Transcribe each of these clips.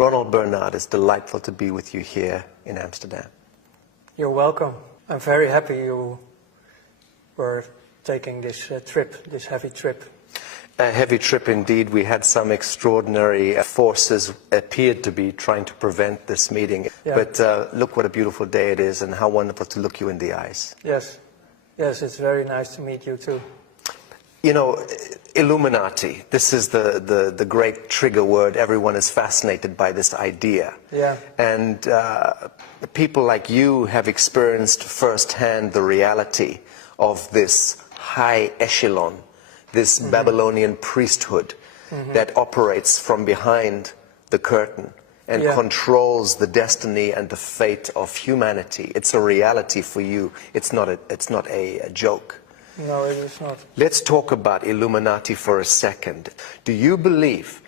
Ronald Bernard, it's delightful to be with you here in Amsterdam. You're welcome. I'm very happy you were taking this trip, this heavy trip. A heavy trip indeed. We had some extraordinary forces appeared to be trying to prevent this meeting. Yeah. But look what a beautiful day it is and how wonderful to look you in the eyes. Yes, yes, it's very nice to meet you too. You know, Illuminati, this is the great trigger word. Everyone is fascinated by this idea. Yeah. And people like you have experienced firsthand the reality of this high echelon, this Babylonian priesthood that operates from behind the curtain and controls the destiny and the fate of humanity. It's a reality for you. It's not a joke. No, it is not. Let's talk about Illuminati for a second. Do you believe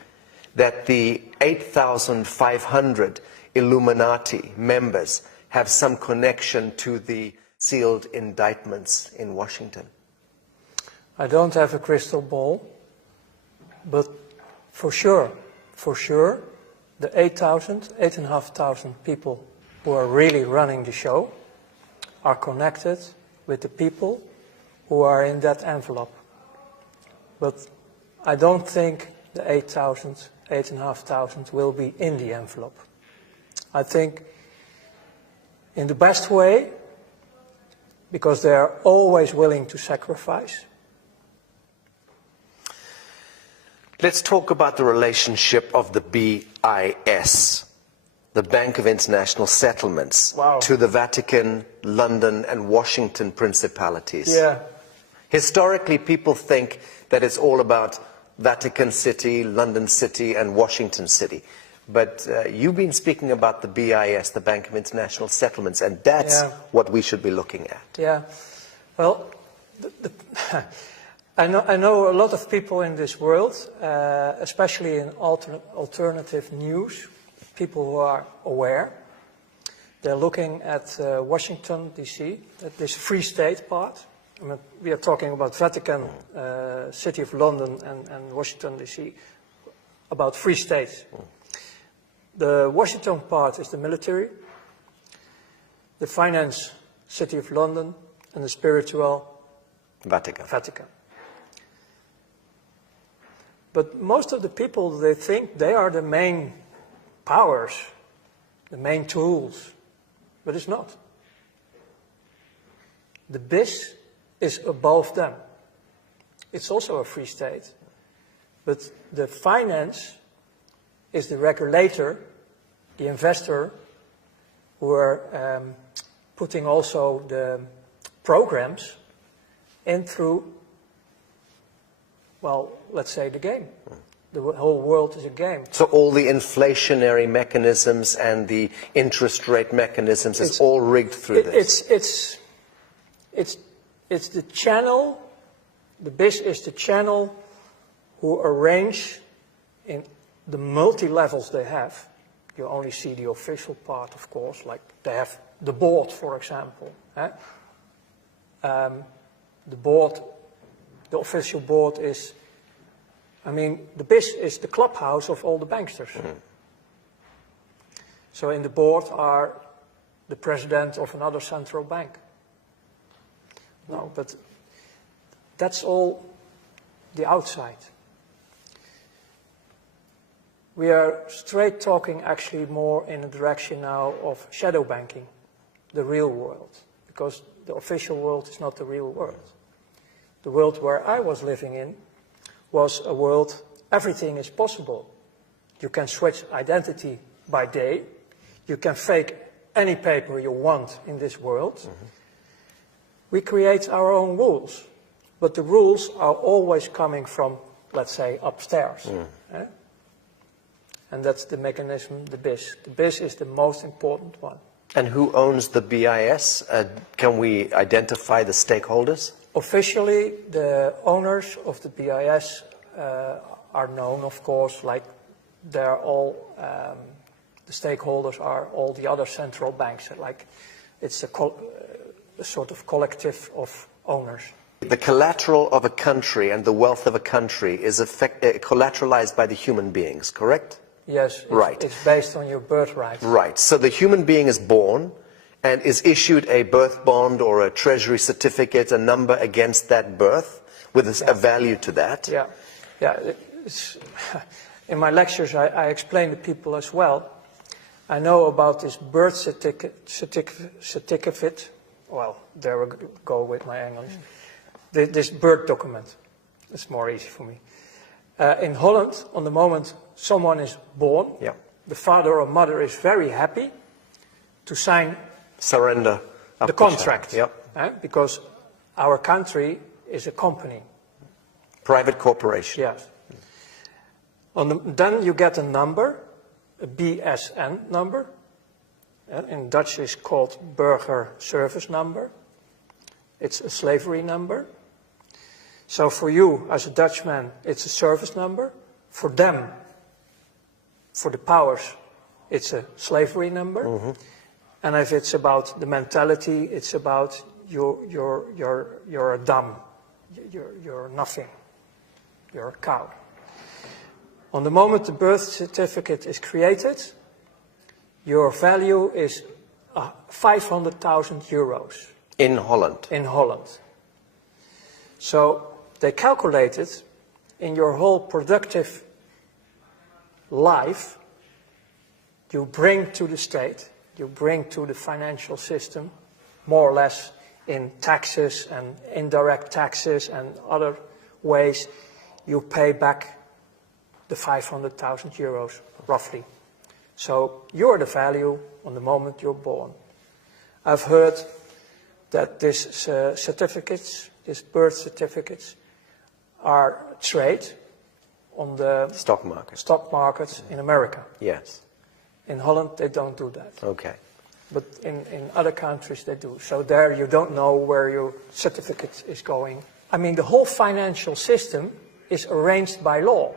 that the 8,500 Illuminati members have some connection to the sealed indictments in Washington? I don't have a crystal ball, but for sure, the 8,500 people who are really running the show are connected with the people who are in that envelope. But I don't think the 8,500 will be in the envelope. I think in the best way, because they are always willing to sacrifice. Let's talk about the relationship of the BIS, the Bank of International Settlements, to the Vatican, London, and Washington principalities. Yeah. Historically, people think that it's all about Vatican City, London City, and Washington City. But you've been speaking about the BIS, the Bank of International Settlements, and that's what we should be looking at. Yeah. Well, I know a lot of people in this world, especially in alternative news, people who are aware. They're looking at Washington, D.C., at this free state part. I mean, we are talking about Vatican, City of London, and Washington, D.C., about free states. The Washington part is the military, the finance, City of London, and the spiritual, Vatican. But most of the people, they think they are the main powers, the main tools, but it's not. The BIS is above them. It's also a free state, but the finance is the regulator, the investor, who are putting also the programs in through, well, let's say the game. The whole world is a game. So all the inflationary mechanisms and the interest rate mechanisms is all rigged through this? It's the channel, the BIS is the channel who arrange in the multi-levels they have. You only see the official part, of course, like they have the board, for example. The board, the official board is, I mean, the BIS is the clubhouse of all the banksters. So in the board are the president of another central bank. No, but that's all the outside. We are straight talking actually more in the direction now of shadow banking, the real world, because the official world is not the real world. The world where I was living in was a world, everything is possible. You can switch identity by day. You can fake any paper you want in this world. We create our own rules, but the rules are always coming from, let's say, upstairs. And that's the mechanism, the BIS. The BIS is the most important one. And who owns the BIS? Can we identify the stakeholders? Officially, the owners of the BIS are known, of course, like they're all, the stakeholders are all the other central banks. Like it's a sort of collective of owners. The collateral of a country and the wealth of a country is collateralized by the human beings, correct? Yes, Right. It's based on your birthright. Right. So the human being is born and is issued a birth bond or a treasury certificate, a number against that birth, with a value to that. Yeah, yeah. In my lectures, I explain to people as well. I know about this birth certificate. Well, there we go with my English. This birth document. It's more easy for me. In Holland, on the moment someone is born, the father or mother is very happy to sign surrender the contract. Because our country is a company. Private corporation. Yes. Then you get a number, a BSN number. In Dutch it's called burger service number. It's a slavery number. So for you, as a Dutchman, it's a service number. For them, for the powers, it's a slavery number. Mm-hmm. And if it's about the mentality, it's about you're a dumb, you're nothing, you're a cow. On the moment the birth certificate is created, your value is 500,000 euros. In Holland? In Holland. So they calculated in your whole productive life, you bring to the state, you bring to the financial system, more or less in taxes and indirect taxes and other ways, you pay back the 500,000 euros, roughly. So you're the value on the moment you're born. I've heard that these certificates, these birth certificates, are traded on the stock market in America. Yes. In Holland, they don't do that. Okay. But in other countries, they do. So there you don't know where your certificate is going. I mean, the whole financial system is arranged by law.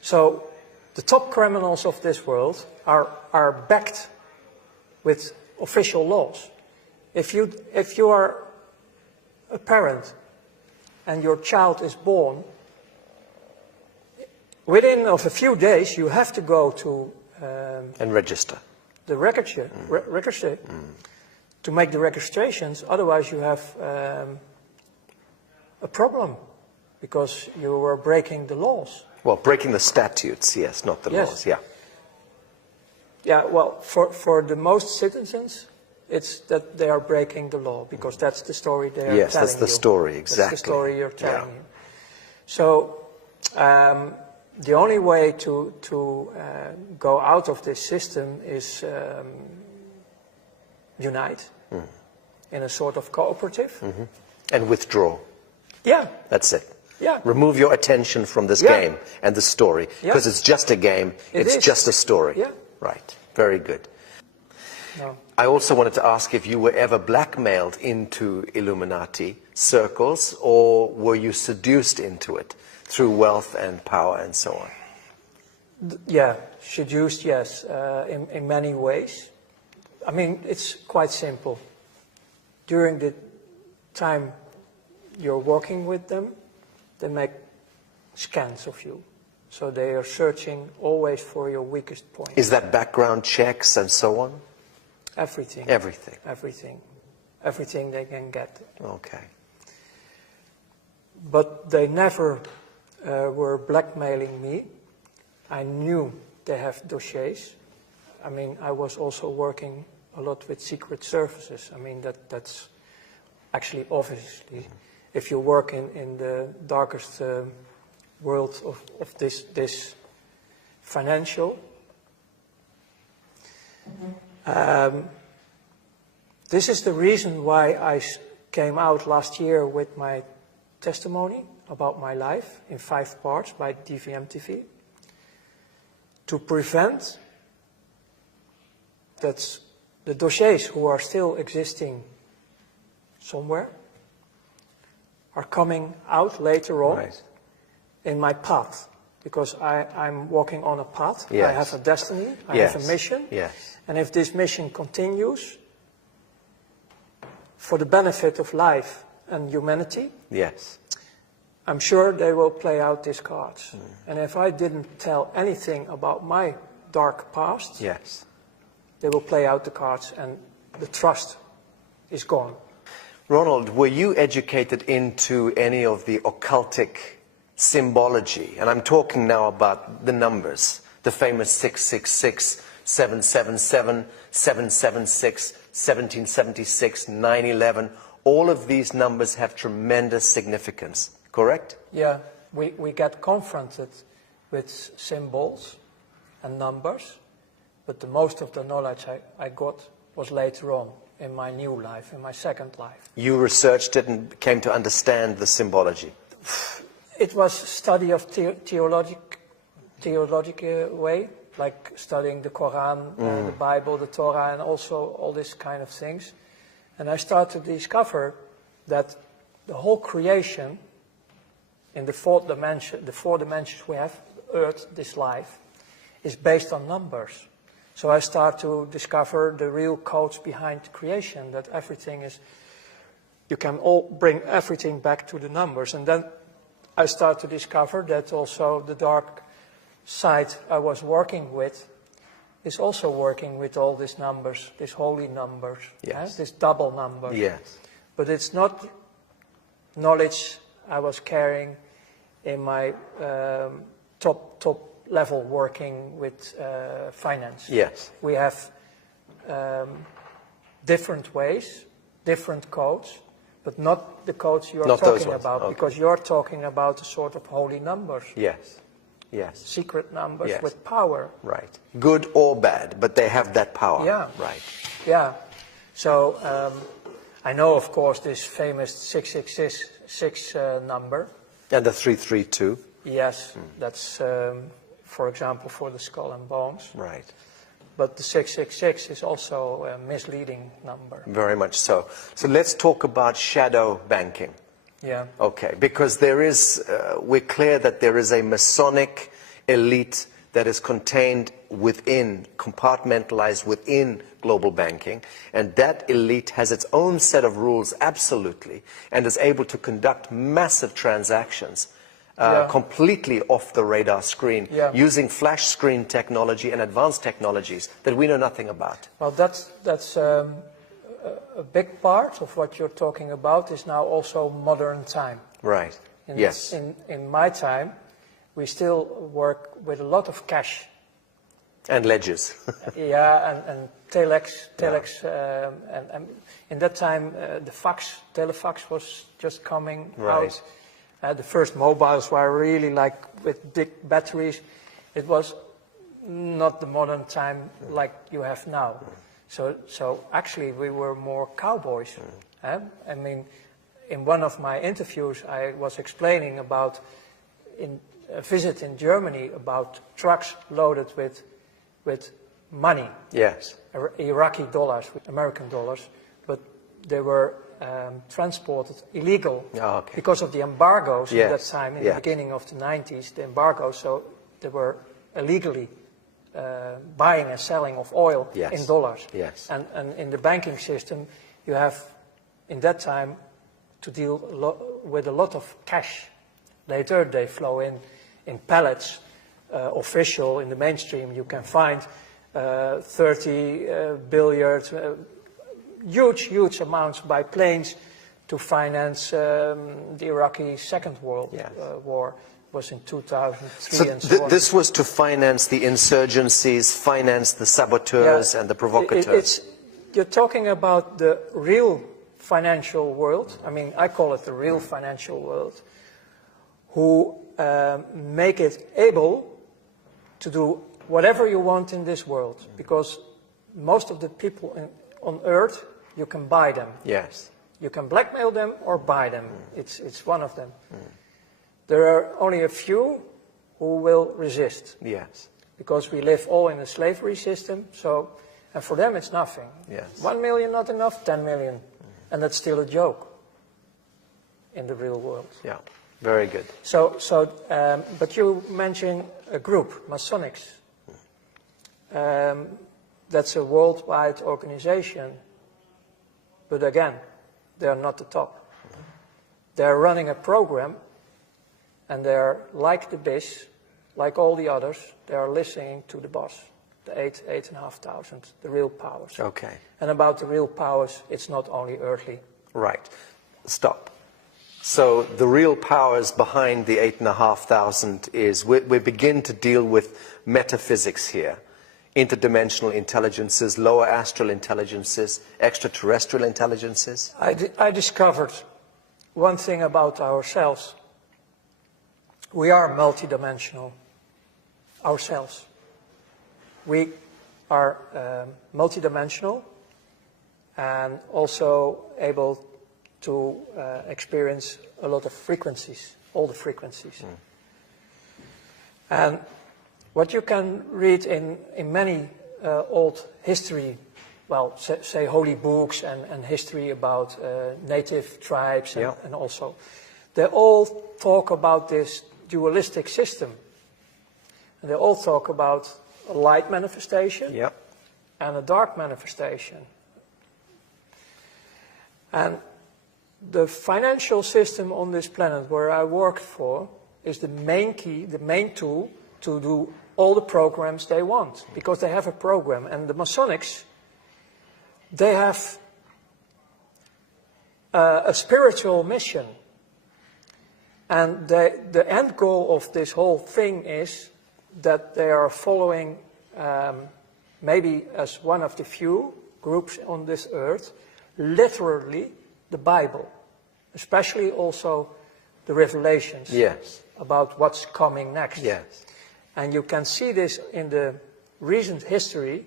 So the top criminals of this world are backed with official laws. If you are a parent and your child is born, within of a few days you have to go to and register the register to make the registrations. Otherwise, you have a problem because you are breaking the laws. Well, breaking the statutes, yes, not the laws. Yeah. Yeah. Well, for the most citizens, it's that they are breaking the law because that's the story they are telling you. Yes, that's the story, exactly. That's the story you're telling you. So the only way to go out of this system is unite in a sort of cooperative. Mm-hmm. And withdraw. Yeah. That's it. Yeah. Remove your attention from this game and the story, because it's just a game, it's just a story. Yeah. Right. Very good. No. I also wanted to ask if you were ever blackmailed into Illuminati circles, or were you seduced into it through wealth and power and so on? Yeah, seduced, yes, in many ways. I mean, it's quite simple. During the time you're working with them, they make scans of you. So they are searching always for your weakest point. Is that background checks and so on? Everything. Everything. Everything. Everything they can get. Okay. But they never were blackmailing me. I knew they have dossiers. I mean, I was also working a lot with secret services. I mean, that's actually obviously, if you work in the darkest world of this financial, this is the reason why I came out last year with my testimony about my life in 5 parts by DVM TV, to prevent that the dossiers who are still existing somewhere are coming out later on in my path, because I'm walking on a path. Yes. I have a destiny, I have a mission, and if this mission continues for the benefit of life and humanity, I'm sure they will play out these cards. And if I didn't tell anything about my dark past, Yes. they will play out the cards and the trust is gone. Ronald, were you educated into any of the occultic symbology? And I'm talking now about the numbers, the famous 666, 777, 776, 1776, 9/11. All of these numbers have tremendous significance, correct? Yeah, we get confronted with symbols and numbers, but the most of the knowledge I got was later on in my new life, in my second life. You researched it and came to understand the symbology. It was study of theological way, like studying the Quran, the Bible, the Torah, and also all these kind of things. And I started to discover that the whole creation in the four dimensions we have, Earth, this life, is based on numbers. So I start to discover the real codes behind creation, that everything is, you can all bring everything back to the numbers. And then I start to discover that also the dark side I was working with is also working with all these numbers, these holy numbers, yes. These double numbers. Yes. But it's not knowledge I was carrying in my top level working with finance. Yes. We have different ways, different codes, but not the codes you're talking about, okay. Because you're talking about a sort of holy numbers. Yes. Yes. Secret numbers Yes. with power. Right. Good or bad, but they have that power. Yeah. Right. Yeah. So I know, of course, this famous 666 number. And the 332. Yes, that's, for example, for the skull and bones. Right. But the 666 is also a misleading number. Very much so. So let's talk about shadow banking. Yeah. Okay, because there is, we're clear that there is a Masonic elite that is contained within, compartmentalized within global banking, and that elite has its own set of rules, absolutely, and is able to conduct massive transactions completely off the radar screen, using flash screen technology and advanced technologies that we know nothing about. Well, that's a big part of what you're talking about is now also modern time. Right. Yes. In my time, we still work with a lot of cash. And ledgers. And telex, and in that time the telefax was just coming out. The first mobiles were really like with big batteries. It was not the modern time like you have now. So actually we were more cowboys. I mean, in one of my interviews I was explaining about a visit in Germany about trucks loaded with money. Yes. Iraqi dollars, American dollars, but they were transported illegal because of the embargoes at that time, in the beginning of the 90s, the embargoes, so they were illegally buying and selling of oil in dollars. Yes. And in the banking system, you have, in that time, to deal with a lot of cash. Later, they flow in pallets, official, in the mainstream, you can find 30 billion, huge amounts by planes to finance the Iraqi Second World War. Was in 2003 and so on. This was to finance the insurgencies, finance the saboteurs and the provocateurs. You're talking about the real financial world. I mean, I call it the real financial world, who make it able to do whatever you want in this world, because most of the people on Earth, you can buy them. Yes. You can blackmail them or buy them. It's one of them. There are only a few who will resist. Yes. Because we live all in a slavery system, so, and for them it's nothing. Yes. 1 million not enough, 10 million. And that's still a joke in the real world. Yeah, very good. But you mentioned a group, Masonics. That's a worldwide organization. But again, they are not the top. They are running a program And they're like the bis, like all the others, they are listening to the boss, the 8,500, the real powers. Okay. And about the real powers, it's not only earthly. Right. Stop. So the real powers behind the 8,500 is, we begin to deal with metaphysics here. Interdimensional intelligences, lower astral intelligences, extraterrestrial intelligences. I discovered one thing about ourselves. We are multidimensional ourselves. We are multidimensional and also able to experience a lot of frequencies, all the frequencies. And what you can read in many old history, well, say holy books and history about native tribes and also, they all talk about this dualistic system. And they all talk about a light manifestation and a dark manifestation. And the financial system on this planet where I work for is the main key, the main tool to do all the programs they want, because they have a program. And the Masonics, they have a spiritual mission. And the end goal of this whole thing is that they are following, maybe as one of the few groups on this earth, literally the Bible, especially also the Revelations about what's coming next. And you can see this in the recent history,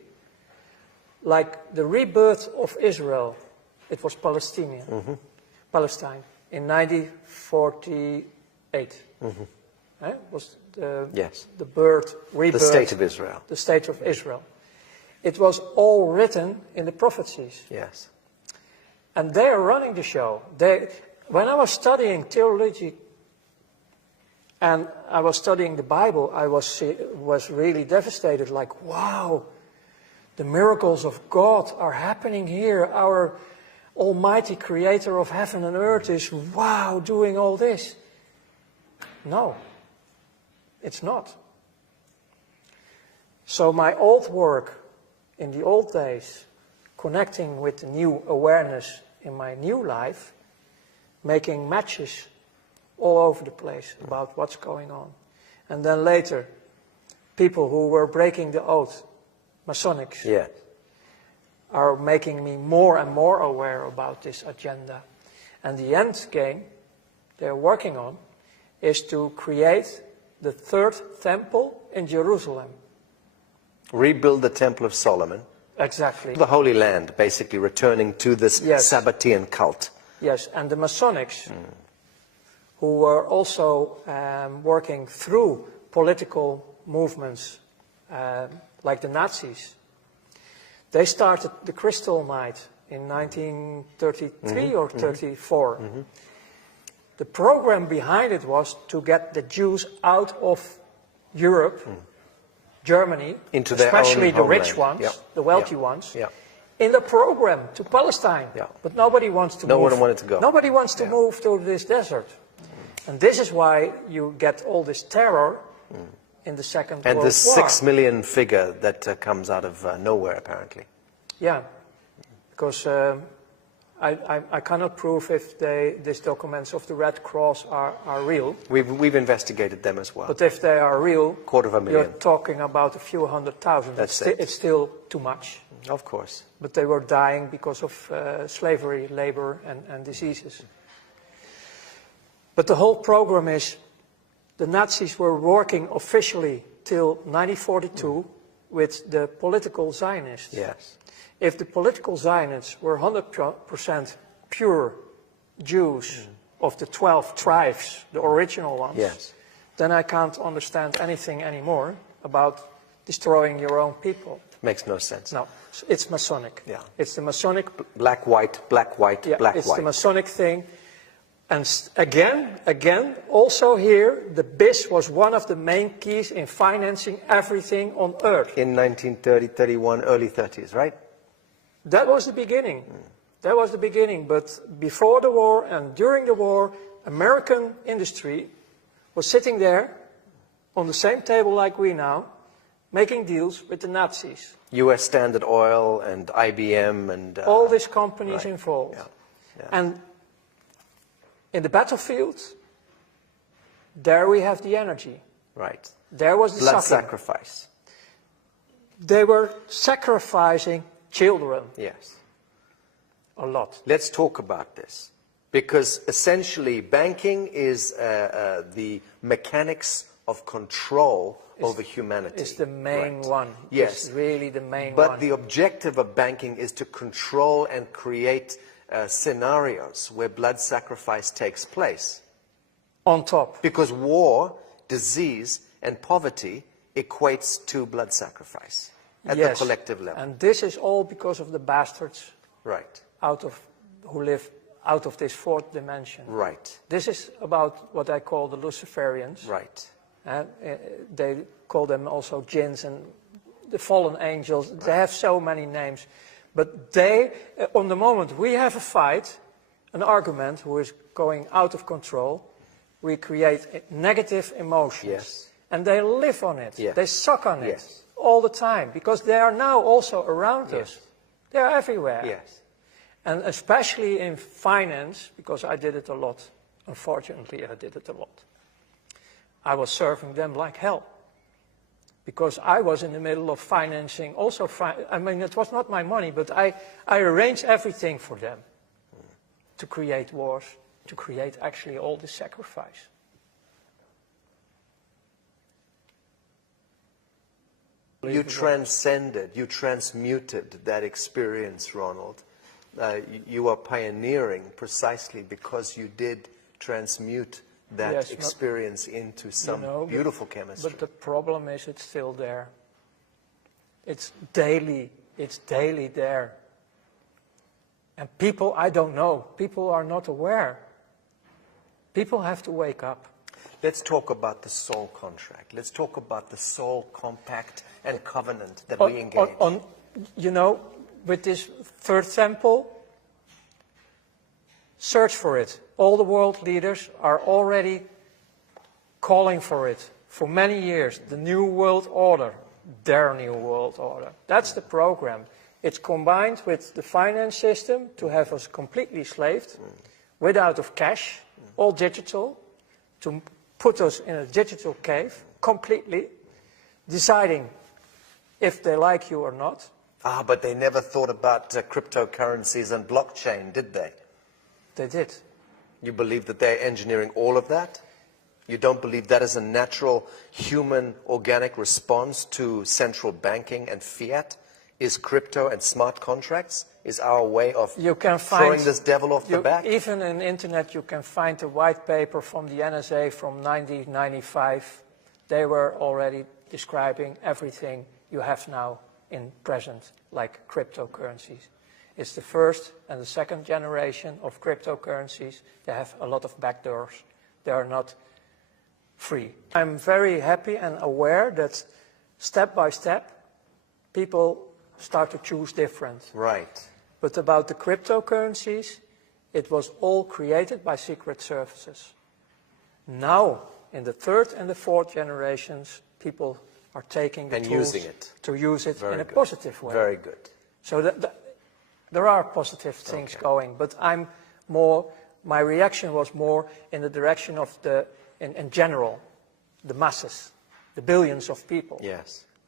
like the rebirth of Israel. It was Palestine in 1948. Was the rebirth, the state of Israel. The state of Israel. It was all written in the prophecies. And they are running the show. When I was studying theology and I was studying the Bible, I was really devastated, like, wow, the miracles of God are happening here. Our Almighty Creator of heaven and earth is, wow, doing all this. No, it's not. So my old work in the old days, connecting with the new awareness in my new life, making matches all over the place about what's going on. And then later, people who were breaking the oath, Masonics, are making me more and more aware about this agenda. And the end game they're working on is to create the third temple in Jerusalem. Rebuild the Temple of Solomon. Exactly. The Holy Land, basically returning to this Sabbatean cult. Yes, and the Masonics, who were also working through political movements like the Nazis, they started the Crystal Night in 1933 or 34. The program behind it was to get the Jews out of Europe, Germany, into their especially own the rich homeland. ones, the wealthy ones, in the program to Palestine. But nobody wants to move. No one wanted to go. Nobody wants to move to this desert. And this is why you get all this terror in the Second World War. And this 6 million figure that comes out of nowhere, apparently. Yeah, because I cannot prove if these documents of the Red Cross are real. We've investigated them as well. But if they are real, 250,000. you're talking about a few 100,000. It's still too much. Of course. But they were dying because of slavery, labor, and diseases. But the whole program is, the Nazis were working officially till 1942 with the political Zionists. If the political Zionists were 100% pure Jews of the 12 tribes, the original ones, then I can't understand anything anymore about destroying your own people. Makes no sense. No, it's Masonic. It's the Masonic... Black, white, black, white, black, it's white. the Masonic thing. And again, also here, the BIS was one of the main keys in financing everything on earth. In 1930, 31, early 30s, right? That was the beginning. That was the beginning. But before the war and during the war, American industry was sitting there on the same table like we now, making deals with the Nazis. U.S. Standard Oil and IBM and... all these companies right. involved. Yeah. Yeah. And in the battlefield, there we have the energy. Right. There was the blood suffering. sacrifice. They were sacrificing children Yes. a lot. Let's talk about this. Because essentially banking is the mechanics of control over humanity. It's the main right. one. Yes. It's really the main but one. the objective of banking is to control and create scenarios where blood sacrifice takes place. On top. Because war, disease, and poverty equates to blood sacrifice at the collective level. And this is all because of the bastards Right. who live out of this fourth dimension. Right. This is about what I call the Luciferians. Right. They call them also jinns and the fallen angels. Right. They have so many names. But they, on the moment we have a fight, an argument who is going out of control, we create negative emotions. Yes. And they live on it. Yes. They suck on it Yes. all the time because they are now also around Yes. us. They are everywhere. Yes. And especially in finance, because I did it a lot. Unfortunately, I did it a lot. I was serving them like hell. Because I was in the middle of financing also, I mean, it was not my money, but I arranged everything for them to create wars, to create actually all the sacrifice. You transcended, you transmuted that experience, Ronald. You are pioneering precisely because you did transmute that experience into some beautiful chemistry. But the problem is it's still there. It's daily there. And people, I don't know, people are not aware. People have to wake up. Let's talk about the soul contract. Let's talk about the soul compact and covenant that we engage. You know, with this third temple, search for it. All the world leaders are already calling for it for many years. The new world order, their new world order. That's the program. It's combined with the finance system to have us completely slaved, without of cash, all digital, to put us in a digital cave, completely, deciding if they like you or not. Ah, but they never thought about cryptocurrencies and blockchain, did they? They did. You believe that they're engineering all of that? You don't believe that is a natural, human, organic response to central banking and fiat? Is crypto and smart contracts? Is our way of throwing this devil off the back? Even on the internet you can find a white paper from the NSA from 1995. They were already describing everything you have now in present, like cryptocurrencies. It's the first and the second generation of cryptocurrencies. They have a lot of backdoors. They are not free. I'm very happy and aware that step by step people start to choose different. Right. But about the cryptocurrencies, it was all created by secret services. Now, in the third and the fourth generations, people are taking the tools to use it in a positive way. Very good. So there are positive things going, but my reaction was more in the direction of in general, the masses, the billions of people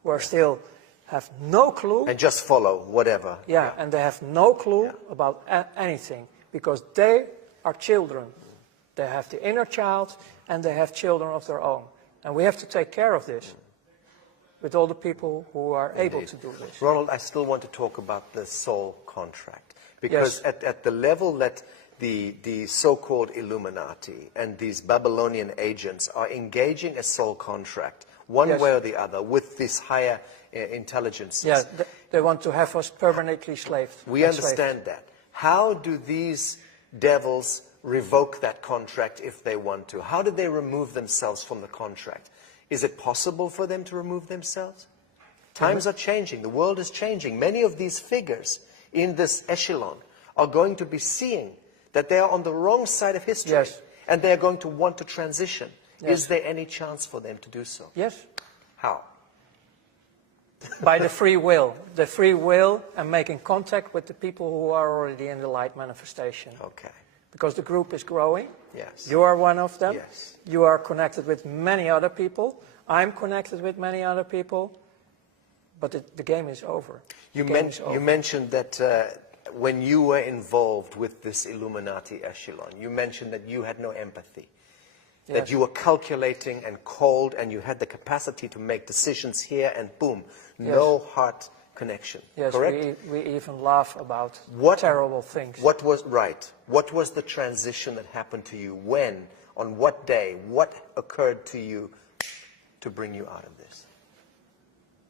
who are still have no clue. And just follow whatever. Yeah, and they have no clue about anything because they are children. They have the inner child and they have children of their own. And we have to take care of this with all the people who are able to do this. Ronald, I still want to talk about the soul contract because at the level that the so-called Illuminati and these Babylonian agents are engaging a soul contract one way or the other with these higher intelligences. Yeah, they want to have us permanently slaved. We understand that. How do these devils revoke that contract if they want to? How do they remove themselves from the contract? Is it possible for them to remove themselves? Times are changing. The world is changing. Many of these figures in this echelon are going to be seeing that they are on the wrong side of history. And they are going to want to transition Yes. Is there any chance for them to do so? Yes. How? By the free will. The free will and making contact with the people who are already in the light manifestation. Okay. Because the group is growing. Yes. You are one of them. Yes. You are connected with many other people. I'm connected with many other people. But the game is over. You mentioned that when you were involved with this Illuminati echelon, you mentioned that you had no empathy. Yes. That you were calculating and cold and you had the capacity to make decisions here and boom, no heart connection. Yes, correct? we even laugh about terrible things. What was the transition that happened to you? When? On what day? What occurred to you to bring you out of this?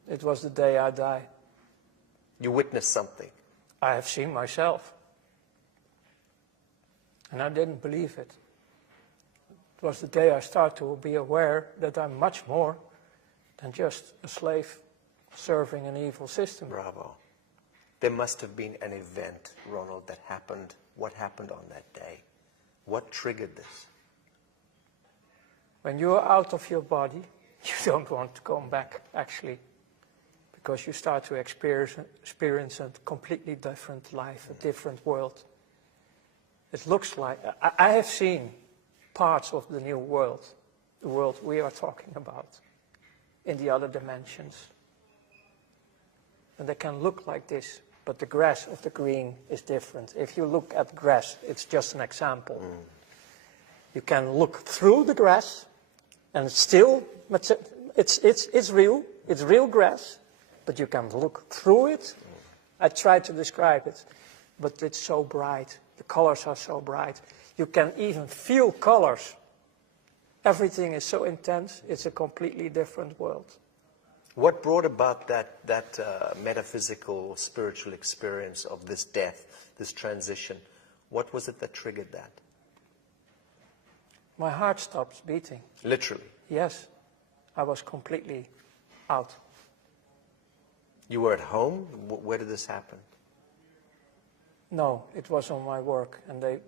It was the day I died. You witnessed something. I have seen myself. And I didn't believe it. It was the day I started to be aware that I'm much more than just a slave serving an evil system. Bravo. There must have been an event, Ronald, that happened. What happened on that day? What triggered this? When you're out of your body, you don't want to come back, actually. Because you start to experience a completely different life, a different world. It looks like... I have seen parts of the new world, the world we are talking about, in the other dimensions. And they can look like this, but the grass of the green is different. If you look at grass, it's just an example. You can look through the grass, and it's still, it's real grass, but you can look through it. I tried to describe it, but it's so bright. The colors are so bright. You can even feel colors. Everything is so intense, it's a completely different world. What brought about that metaphysical, spiritual experience of this death, this transition? What was it that triggered that? My heart stops beating. Literally? Yes. I was completely out. You were at home? Where did this happen? No, it was on my work, and they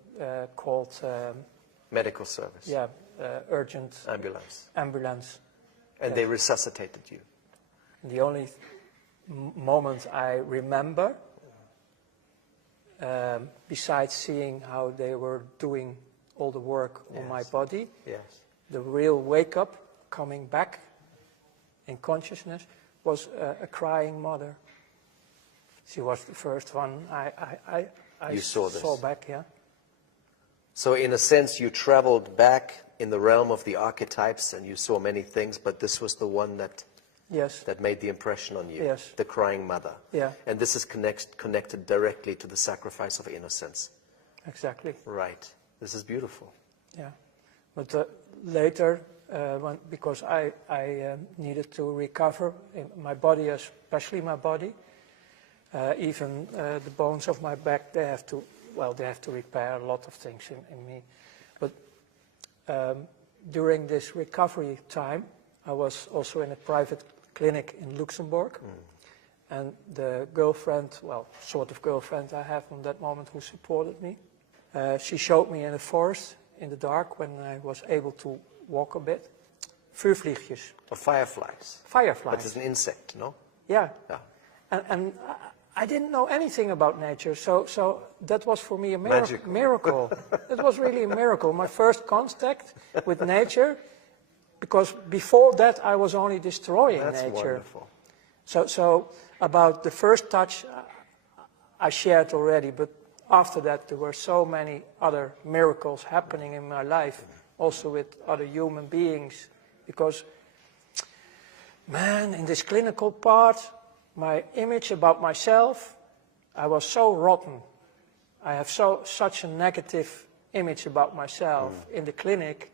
called... medical service? Yeah, urgent... Ambulance? Ambulance. And they resuscitated you? The only moment I remember, besides seeing how they were doing all the work on my body, the real wake-up, coming back in consciousness, was a crying mother. She was the first one I saw back, yeah. So in a sense, you traveled back in the realm of the archetypes and you saw many things, but this was the one that made the impression on you, the crying mother. Yeah. And this is connected directly to the sacrifice of innocence. Exactly. Right. This is beautiful. Yeah. But later, because I needed to recover in my body, especially my body, even the bones of my back, they have to repair a lot of things in me. But during this recovery time, I was also in a private clinic in Luxembourg. And the girlfriend, sort of girlfriend I have from that moment who supported me, she showed me in the forest, in the dark, when I was able to walk a bit, vuurvliegjes. Or fireflies. Fireflies. But it's an insect, no? Yeah. And I didn't know anything about nature, so that was for me a miracle. It was really a miracle. My first contact with nature, because before that I was only destroying nature. That's wonderful. So about the first touch I shared already, but after that there were so many other miracles happening in my life, also with other human beings, because, man, in this clinical part, my image about myself, I was so rotten. I have such a negative image about myself. In the clinic,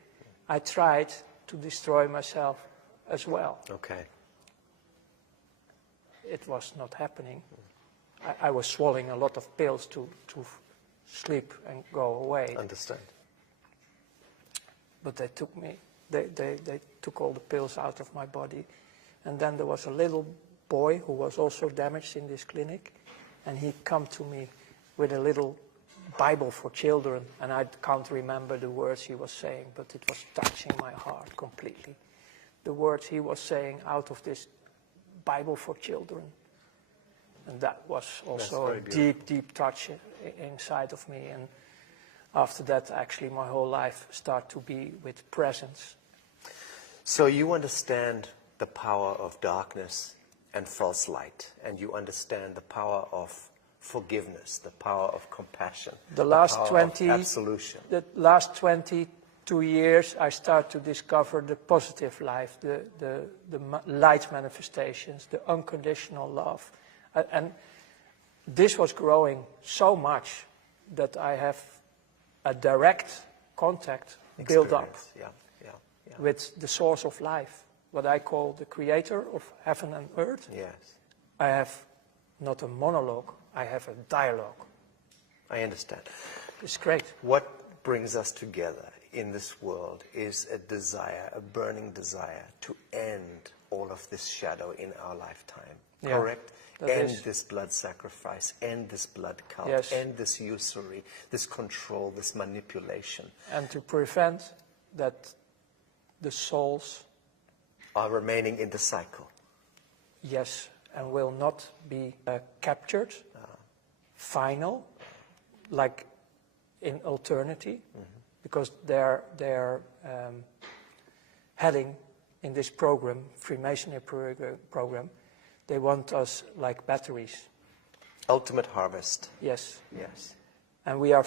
I tried to destroy myself as well. Okay. It was not happening. I was swallowing a lot of pills to sleep and go away. Understand. But they took me, they took all the pills out of my body. And then there was a little boy who was also damaged in this clinic, and he come to me with a little Bible for children, and I can't remember the words he was saying, but it was touching my heart completely. The words he was saying out of this Bible for children. And that was also a deep, deep touch inside of me. And after that, actually, my whole life started to be with presence. So you understand the power of darkness and false light, and you understand the power of forgiveness, the power of compassion, The last power 20, of absolution. The last 22 years, I start to discover the positive life, the light manifestations, the unconditional love. And this was growing so much that I have a direct contact built up with the source of life, what I call the creator of heaven and earth. Yes. I have not a monologue, I have a dialogue. I understand. It's great. What brings us together in this world is a desire, a burning desire to end all of this shadow in our lifetime. Yeah, correct? End this blood sacrifice, end this blood cult, Yes. end this usury, this control, this manipulation. And to prevent that the souls, Are remaining in the cycle. yes, and will not be captured, final, like in eternity, because they're heading in this program, Freemasonry program, they want us like batteries. Ultimate harvest. Yes. Yes. And we are,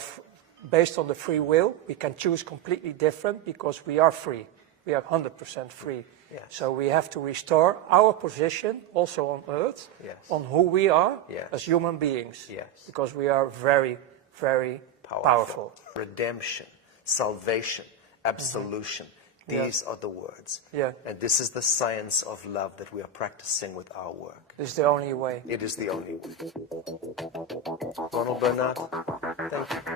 based on the free will, we can choose completely different because we are free. We are 100% free. Yes. So we have to restore our position, also on earth, Yes. on who we are Yes. as human beings. Yes. Because we are very, very powerful. Redemption, salvation, absolution. These are the words. Yeah. And this is the science of love that we are practicing with our work. This is the only way. It is the only way. Ronald Bernard, thank you.